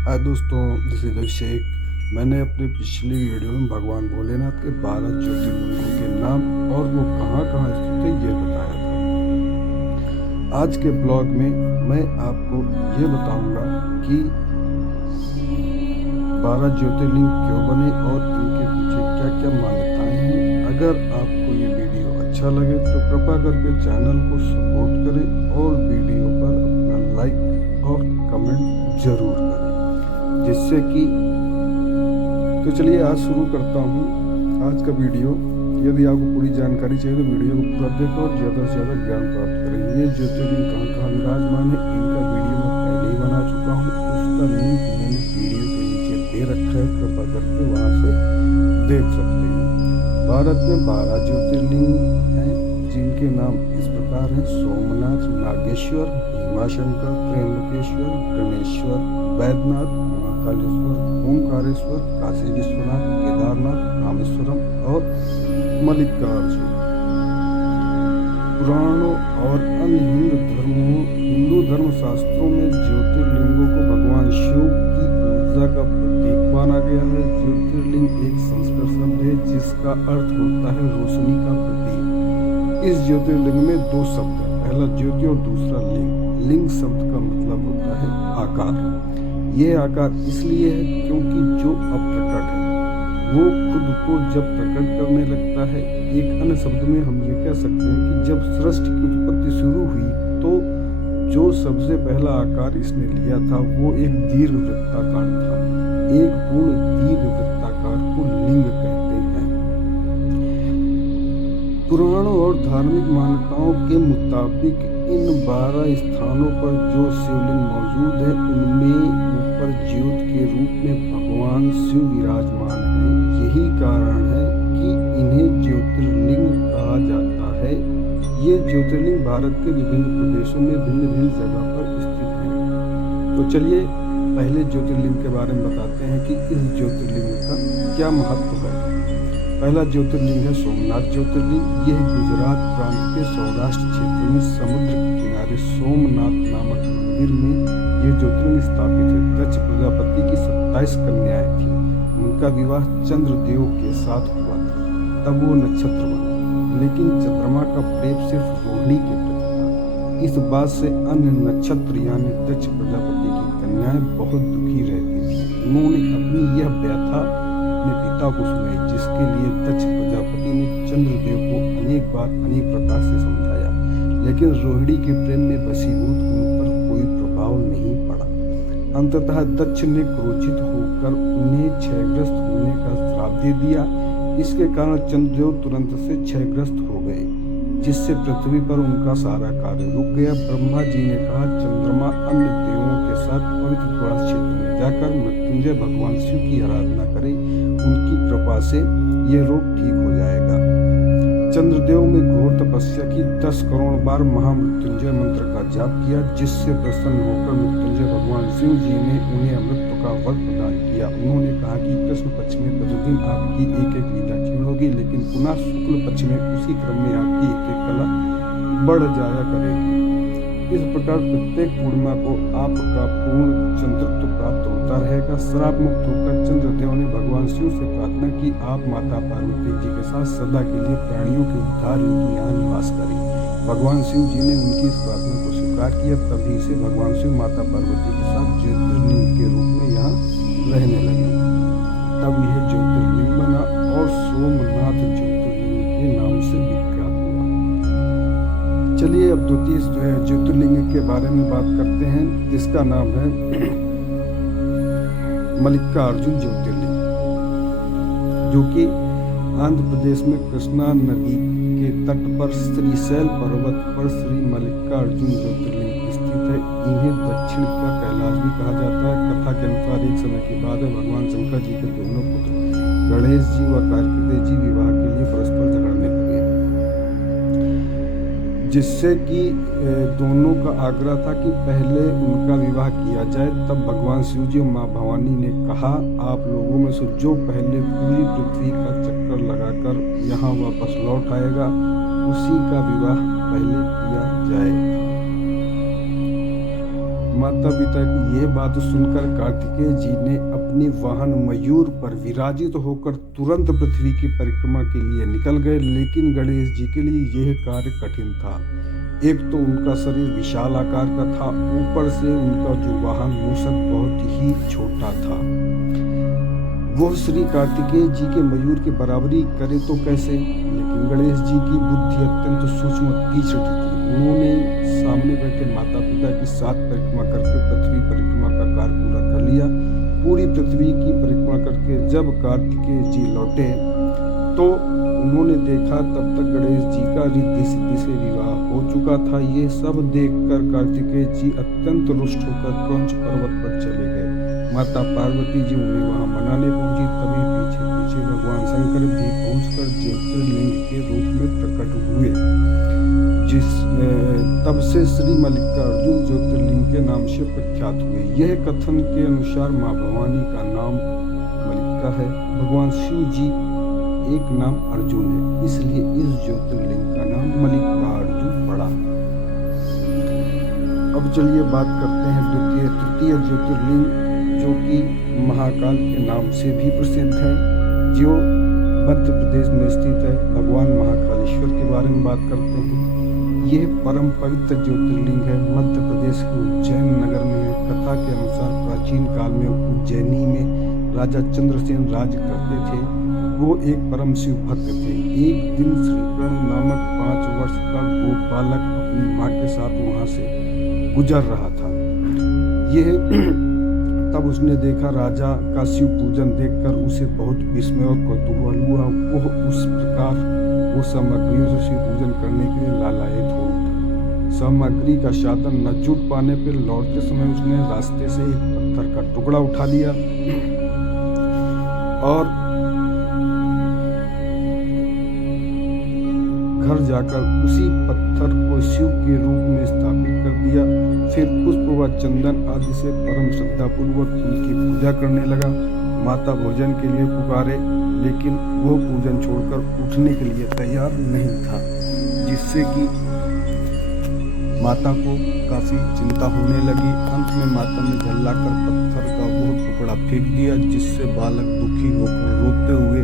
हाय दोस्तों, this is अभिषेक। मैंने अपने पिछली वीडियो में भगवान भोलेनाथ के 12 ज्योतिर्लिंगों के नाम और वो कहाँ कहाँ स्थित है ये बताया था। आज के ब्लॉग में मैं आपको ये बताऊंगा कि 12 ज्योतिर्लिंग क्यों बने और इनके पीछे क्या क्या मान्यताएं हैं। अगर आपको ये वीडियो अच्छा लगे तो कृपया करके चैनल को सपोर्ट करें और वीडियो पर अपना लाइक और कमेंट जरूर करें, जिससे कि तो चलिए आज शुरू करता हूँ आज का वीडियो। यदि आपको पूरी जानकारी चाहिए तो वीडियो को पूरा देखो और ज़्यादा से ज़्यादा ज्ञान प्राप्त करें। ये ज्योतिर्लिंग कहाँ कहाँ विराजमान है इनका वीडियो मैं पहले ही बना चुका हूँ, उसका लिंक मैंने वीडियो के नीचे दे रखा है, कृपया करके वहाँ से देख सकते हैं। भारत में 12 ज्योतिर्लिंग हैं जिनके नाम इस प्रकार हैं: सोमनाथ, नागेश्वर, भीमाशंकर, त्र्यंबकेश्वर, गणेश्वर, वैद्यनाथ, महाकालेश्वर, ओमकारेश्वर, काशी विश्वनाथ, केदारनाथ, रामेश्वरम और मल्लिकार्जुन। पुराणों और अन्य हिंदू धर्म शास्त्रों में ज्योतिर्लिंगों को भगवान शिव की ऊर्जा का प्रतीक माना गया है। ज्योतिर्लिंग एक संस्कृत शब्द है जिसका अर्थ होता है रोशनी का प्रतीक। इस ज्योतिर्लिंग में दो शब्द हैं, पहला ज्योति और दूसरा लिंग। लिंग शब्द का मतलब होता है आकार। ये आकार इसलिए है क्योंकि जो अप्रकट है वो खुद को जब प्रकट करने लगता है। एक अन्य शब्द में हम ये कह सकते हैं कि जब सृष्टि की उत्पत्ति शुरू हुई तो जो सबसे पहला आकार इसने लिया था वो एक दीर्घ वृत्ताकार था। एक पूर्ण दीर्घ वृत्ताकार को लिंग कहते हैं। पुराणों और धार्मिक मान्यताओं के मुताबिक इन 12 स्थानों पर जो शिवलिंग मौजूद है उनमें ऊपर ज्योत के रूप में भगवान शिव विराजमान है। यही कारण है कि इन्हें ज्योतिर्लिंग कहा जाता है। ये ज्योतिर्लिंग भारत के विभिन्न प्रदेशों में भिन्न भिन्न जगह पर स्थित हैं। तो चलिए पहले ज्योतिर्लिंग के बारे में बताते हैं कि इस ज्योतिर्लिंग का क्या महत्व है। पहला ज्योतिर्लिंग है सोमनाथ ज्योतिर्लिंग। यह गुजरात प्रांत के सौराष्ट्र क्षेत्र में समुद्र के किनारे सोमनाथ नामक मंदिर में यह ज्योतिर्लिंग स्थापित है। दक्ष प्रजापति की 27 कन्याएं थी। उनका विवाह चंद्रदेव के साथ हुआ था, तब वो नक्षत्र बना, लेकिन चंद्रमा का प्रेम सिर्फ रोहिणी के प्रति था। इस बात से अन्य नक्षत्र यानी दक्ष प्रजापति की कन्याएं बहुत दुखी रहती थी। उन्होंने अपनी यह व्यथा अपने पिता को सुनाई, जिसके लिए दक्ष प्रजापति ने चंद्रदेव को अनेक बार अनेक प्रकार से समझाया, लेकिन रोहिणी के प्रेम में वशीभूत उन पर कोई प्रभाव नहीं पड़ा। अंततः दक्ष ने क्रोधित होकर उन्हें क्षयग्रस्त होने का श्राप दे दिया। इसके कारण चंद्रदेव तुरंत से क्षयग्रस्त हो गए, जिससे पृथ्वी पर उनका सारा कार्य रुक गया। ब्रह्मा जी ने कहा, चंद्रमा अन्य देवों के साथ पवित्र प्रवास क्षेत्र में जाकर मृत्युंजय भगवान शिव की आराधना करे, उनकी कृपा से यह रोग ठीक हो जाएगा। चंद्रदेव ने घोर तपस्या की, 10 करोड़ बार महामृत्युंजय मंत्र का जाप किया, जिससे प्रसन्न होकर मृत्युंजय भगवान शिव जी ने उन्हें अमृत का वर प्रदान किया। उन्होंने कहा कि कृष्ण पक्ष में प्रतिदिन आपकी एक एक लीला क्षीण होगी, लेकिन पुनः शुक्ल पक्ष में उसी क्रम में आपकी एक एक कला बढ़ जाया करेगी। इस प्रकार प्रत्येक पूर्णिमा को आपका पूर्ण चंद्रत्व प्राप्त होता रहेगा। श्राप मुक्त होकर चंद्रदेव ने भगवान शिव से प्रार्थना की, आप माता पार्वती जी के साथ सदा के लिए प्राणियों के उद्धार हेतु यहाँ निवास करें। भगवान शिव जी ने उनकी इस प्रार्थना को स्वीकार किया। तभी से भगवान शिव माता पार्वती के साथ ज्योतिर्लिंग के रूप में यहाँ रहने लगे। तब यह ज्योतिर्लिंग बना और सोमनाथ ज्योतिर्लिंग के नाम से विख्यात हुआ। चलिए अब द्वितीय ज्योतिर्लिंग के बारे में बात करते हैं, जिसका नाम है मल्लिकार्जुन ज्योतिर्लिंग, जो कि आंध्र प्रदेश में कृष्णा नदी के तट पर श्रीशैल पर्वत पर श्री मल्लिकार्जुन ज्योतिर्लिंग स्थित है। इन्हें दक्षिण का कैलाश भी कहा जाता है। कथा के अनुसार एक समय के बाद भगवान शंकर जी के दोनों पुत्र गणेश जी व कार्तिकेय जी विवाह के लिए परस्पर झगड़ने लगे, जिससे कि दोनों का आग्रह था कि पहले उनका विवाह किया जाए। तब भगवान शिव जी और माँ भवानी ने कहा, आप लोगों में से जो पहले पूरी पृथ्वी का चक्कर लगाकर यहाँ वापस लौट आएगा उसी का विवाह पहले किया जाएगा। माता पिता की यह बात सुनकर कार्तिकेय जी ने अपनी वाहन मयूर पर विराजित होकर तुरंत पृथ्वी की परिक्रमा के लिए निकल गए। लेकिन गणेश जी के लिए यह कार्य कठिन था। एक तो उनका शरीर विशाल आकार का था, ऊपर से उनका जो वाहन मूषक बहुत ही छोटा था। वो श्री कार्तिकेय जी के मयूर की बराबरी करे तो कैसे। लेकिन गणेश जी की बुद्धि अत्यंत सूक्ष्म तीक्ष्ण थी। उन्होंने सामने बैठे माता पिता की 7 परिक्रमा करके पृथ्वी परिक्रमा का कार्य पूरा कर लिया। पूरी पृथ्वी की परिक्रमा करके जब कार्तिकेय जी लौटे तो उन्होंने देखा तब तक गणेश जी का रिद्धि सिद्धि से विवाह हो चुका था। ये सब देखकर कार्तिकेय जी अत्यंत रुष्ट होकर क्रौंच पर्वत पर चले गए। माता पार्वती जी उन्हें वहां मनाने पहुंची। तभी पीछे पीछे भगवान शंकर भी पहुंचकर ज्योतिर्लिंग के रूप में प्रकट हुए। तब से श्री मल्लिकार्जुन ज्योतिर्लिंग के नाम से प्रख्यात हुए। यह कथन के अनुसार माँ भवानी का नाम मल्लिका है, भगवान शिव जी एक नाम अर्जुन है, इसलिए इस ज्योतिर्लिंग का नाम मल्लिकार्जुन पड़ा। अब चलिए बात करते हैं तृतीय ज्योतिर्लिंग, जो कि महाकाल के नाम से भी प्रसिद्ध है, जो मध्य प्रदेश में स्थित है। भगवान महाकालेश्वर के बारे में बात करते हैं। यह परम पवित्र ज्योतिर्लिंग है, मध्य प्रदेश के उज्जैन नगर में है। कथा के अनुसार प्राचीन काल में उज्जैनी में राजा चंद्रसेन राज करते थे। वो एक परम शिव भक्त थे। एक दिन श्रीकर्ण नामक 5 वर्ष का गोप बालक अपनी माँ के साथ वहां से गुजर रहा था। यह तब उसने देखा राजा का शिव पूजन देखकर उसे बहुत विस्मय और कौतूहल हुआ। वह उस प्रकार वो सामग्रियों से शिव पूजन करने के लिए लालायित हो उठा। सामग्री का साधन न जुट पाने पर लौटते समय उसने रास्ते से एक पत्थर का टुकड़ा उठा लिया और घर जाकर उसी पत्थर को शिव के रूप में स्थापित कर दिया। फिर पुष्प व चंदन आदि से परम श्रद्धापूर्वक उनकी पूजा करने लगा। माता भोजन के लिए पुकारे, लेकिन वो पूजन छोड़कर उठने के लिए तैयार नहीं था, जिससे कि माता को काफी चिंता होने लगी। अंत में माता ने झल्लाकर पत्थर का वो टुकड़ा फेंक दिया, जिससे बालक दुखी होकर रोते हुए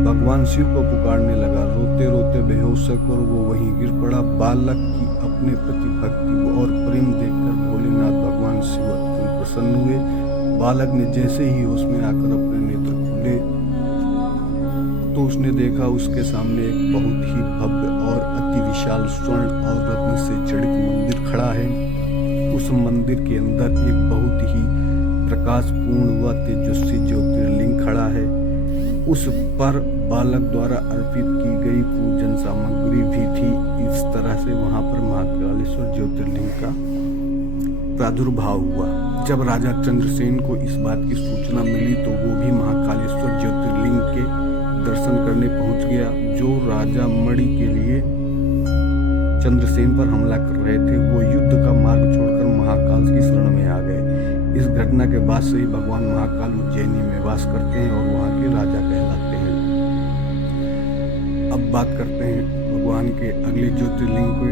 भगवान शिव को पुकारने लगा। रोते रोते बेहोश होकर वो वहीं गिर पड़ा। बालक की अपने प्रति भक्ति और प्रेम देखकर भोलेनाथ भगवान शिव अत्यंत प्रसन्न हुए। बालक ने जैसे ही होश में आकर अपने नेत्र खोले तो उसने देखा उसके सामने एक बहुत ही भव्य और अति विशाल स्वर्ण और रत्न से जड़ित मंदिर खड़ा है। उस मंदिर के अंदर एक बहुत ही प्रकाशपूर्ण व तेजस्वी ज्योतिर्लिंग खड़ा है। उस पर बालक द्वारा अर्पित की गई पूजन सामग्री भी थी। इस तरह से वहां पर महाकालेश्वर ज्योतिर्लिंग का प्रादुर्भाव हुआ। जब राजा चंद्रसेन को इस बात की सूचना मिली तो वो भी महाकालेश्वर ज्योतिर्लिंग के दर्शन करने पहुंच गया। जो राजा मणि के लिए चंद्रसेन पर हमला कर रहे थे वो युद्ध का मार्ग छोड़कर महाकाल की शरण में आ गए। इस घटना के बाद से ही भगवान महाकाल उज्जैनी में वास करते हैं और वहां के राजा कहलाते हैं। अब बात करते हैं भगवान के अगले ज्योतिर्लिंग को,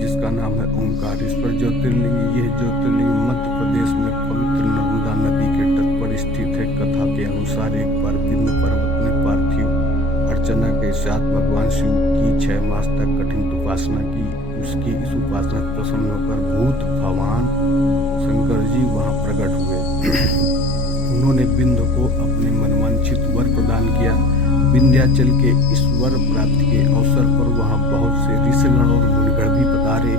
जिसका नाम है ओंकारेश्वर ज्योतिर्लिंग। यह ज्योतिर्लिंग मध्य प्रदेश में पवित्र नर्मदा नदी के तट पर स्थित है। कथा के अनुसार एक बार विंध्य पर्वत में पार्थिव अर्चना के साथ भगवान शिव की 6 मास तक कठिन उपासना की। उसकी इस उपासना प्रसन्न होकर भूत भगवान शंकर जी वहां प्रकट हुए। उन्होंने विंध्य को अपने मनवांछित वर प्रदान किया। विंध्याचल के इस वर प्राप्ति के अवसर पर वहां बहुत से ऋषिगण और मुनिगण भी पधारे।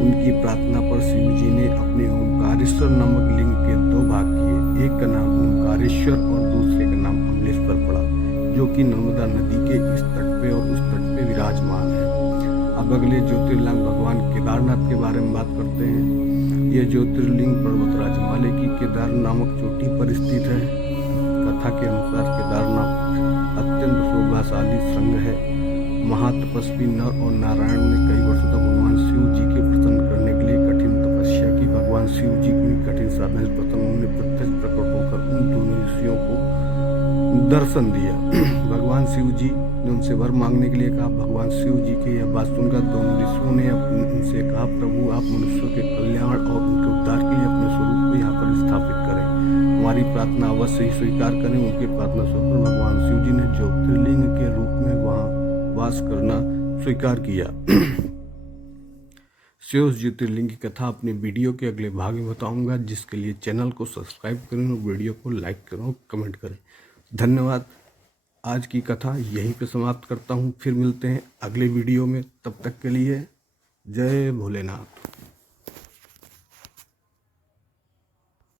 उनकी प्रार्थना पर शिव जी ने अपने ओंकारेश्वर नामक लिंग के 2 भाग किए। एक का नाम ओंकारेश्वर और दूसरे का नाम अमलेश्वर पड़ा, जो कि नर्मदा नदी के इस तट पे और उस तट पे विराजमान है। अब अगले ज्योतिर्लिंग भगवान केदारनाथ के बारे में बात करते हैं। यह ज्योतिर्लिंग पर्वतराज हिमालय की केदार नामक चोटी पर स्थित है। कथा के अनुसार केदारनाथ अत्यंत शोभाशाली श्रृंग है। महातपस्वी नर और नारायण ने कई वर्षों तक भगवान शिव जी के प्रसन्न करने के लिए कठिन तपस्या की। भगवान शिव जी की कठिन साधना से प्रसन्न उन्होंने प्रत्यक्ष प्रकट होकर उन दोनों ऋषियों को दर्शन दिया। भगवान शिव जी आपने उनसे वर मांगने के लिए कहा। भगवान शिव जी की यह बात सुनकर दोनों ऋषियों ने उनसे कहा, प्रभु आप मनुष्यों के कल्याण और उनके उद्धार के लिए अपने स्वरूप को यहाँ पर स्थापित करें, हमारी प्रार्थना अवश्य ही स्वीकार करें। उनकी प्रार्थना सुनकर भगवान शिव जी ने ज्योतिर्लिंग के रूप में वहाँ वास करना स्वीकार किया। शेष ज्योतिर्लिंग की कथा अपने वीडियो के अगले भाग में बताऊंगा, जिसके लिए चैनल को सब्सक्राइब करें और वीडियो को लाइक करें और कमेंट करें। धन्यवाद। आज की कथा यहीं पे समाप्त करता हूँ, फिर मिलते हैं अगले वीडियो में। तब तक के लिए जय भोलेनाथ।